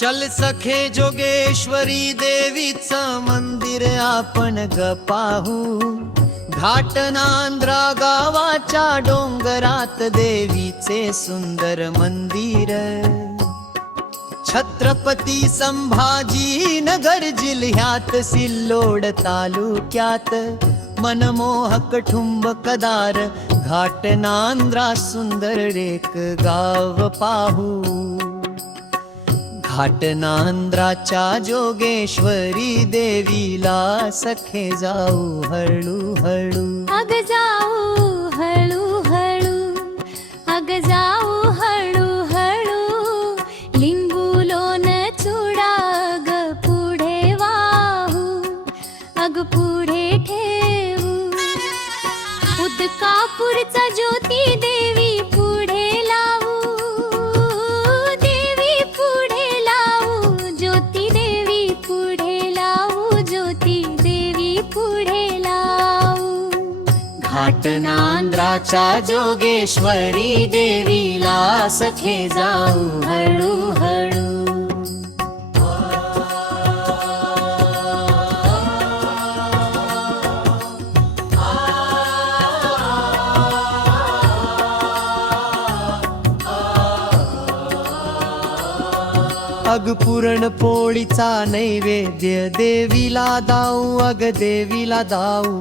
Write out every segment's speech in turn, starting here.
चल सखे जोगेश्वरी देवीचं मंदिर आपण ग पाहू. घाटनांद्रा गावाच्या डोंगरात देवीचे सुंदर मंदिर. छत्रपती संभाजी नगर जिल्ह्यात सिल्लोड तालुक्यात मनमोहक ठुंबकदार घाटनांद्रा सुंदर एक गाव पाहू. घाटनांद्राच्या जोगेश्वरी देवीला सखे जाऊ हळूहळू. अग जाऊ हळूहळू, अग जाऊ हळूहळू. लिंबू लोण चुडा अग पुढे वाहू, अग पुढे ठेवू. उदकापूरचा ज्योती देवी पुढे लावू, देवी पुढे लावू. ज्योती देवी पुढे लावू, ज्योती देवी पुढे लावू. घाटनांद्राच्या जोगेश्वरी देवीला सखे जाऊ हळूहळू. अग पुरणपोळीचा नैवेद्य देवीला दाऊ, अग देवीला दाऊ.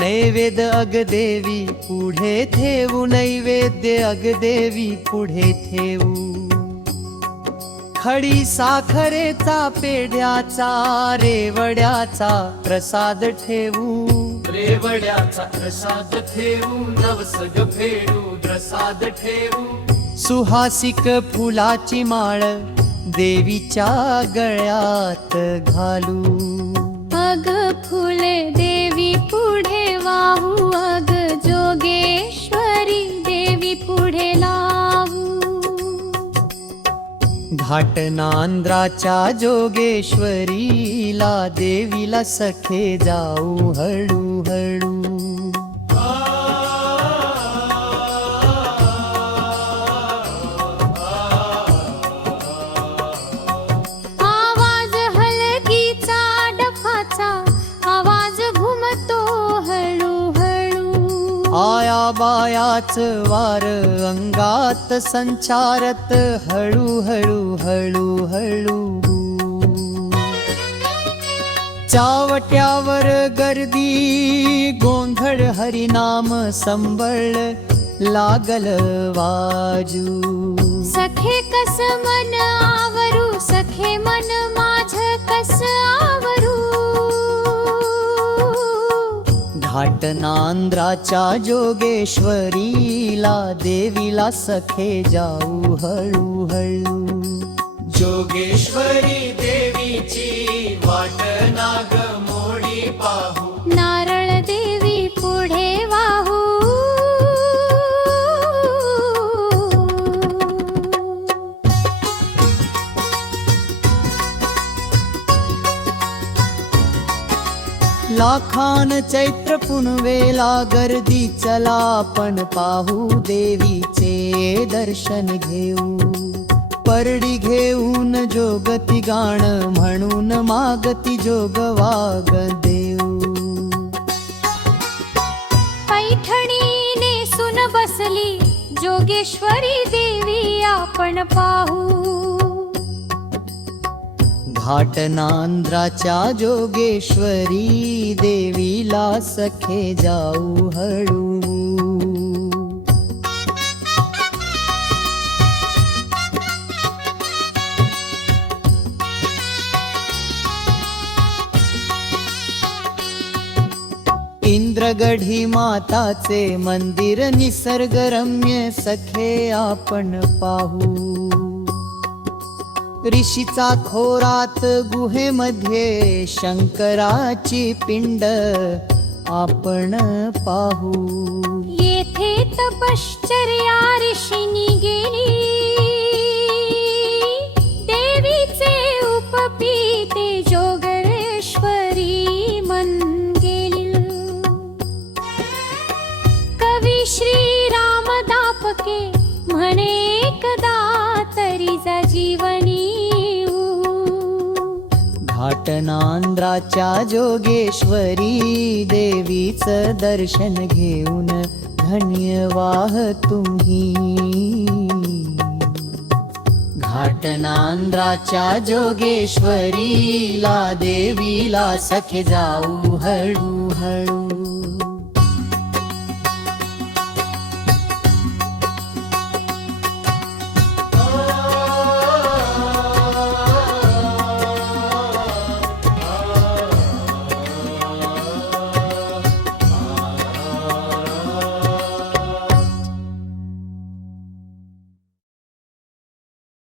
नैवेद्य अग देवी पुढे ठेवू, नैवेद्य अग देवी पुढे ठेवू. खडी साखरेचा पेढ्याचा रेवड्याचा प्रसाद ठेवू, रेवड्याचा प्रसाद ठेवू. नवसग फेडू प्रसाद ठेवू. सुहासिक फुलाची माळ देवीच्या गळ्यात घालू. अग फुले देवी पुढे वाहू, अग जोगेश्वरी देवी पुढे लावू. घाटनांद्राच्या जोगेश्वरीला देवीला सखे जाऊ हळूहळू. आया बायाच वार अंगात संचारत हळूहळू हळूहळू. चावट्यावर गर्दी गोंधळ हरिनाम संबळ लागल वाजू. सखे कस मन आवरू, सखे मन माझ कस आवरू. घाटनांद्राच्या जोगेश्वरीला देवीला सखे जाऊ हळूहळू. जोगेश्वरी देवीची वाट नाग मोडी पाहू. नारळ देवी पुढे वाहू. लाखान चैत्र पुनवेला गर्दी चला आपण पाहू. देवीचे दर्शन घेऊ. परडी घेऊन जोगती गाण म्हणून मागती जोग वाग देऊ. पैठणी नेसून बसली जोगेश्वरी देवी आपण पाहू. घाटनांद्राच्या जोगेश्वरी देवीला सखे जाऊ हळू. इंद्रगढी माताचे मंदिर निसर्गरम्य सखे आपण पाहू. ऋषीचा खोरात गुहेमध्ये शंकराची पिंड आपण पाहू. येथे तपश्चर्या ऋषींनी गेली. देवीचे उपपीते जोगेश्वरी मन गेली. कवी श्री रामदापके म्हणे कदा तरी जा जीवनी घाटनांद्राच्या जोगेश्वरी देवीचं दर्शन घेऊन धन्य वाह तुम्ही. घाटनांद्राच्या जोगेश्वरीला देवीला सखे जाऊ हळू हळू.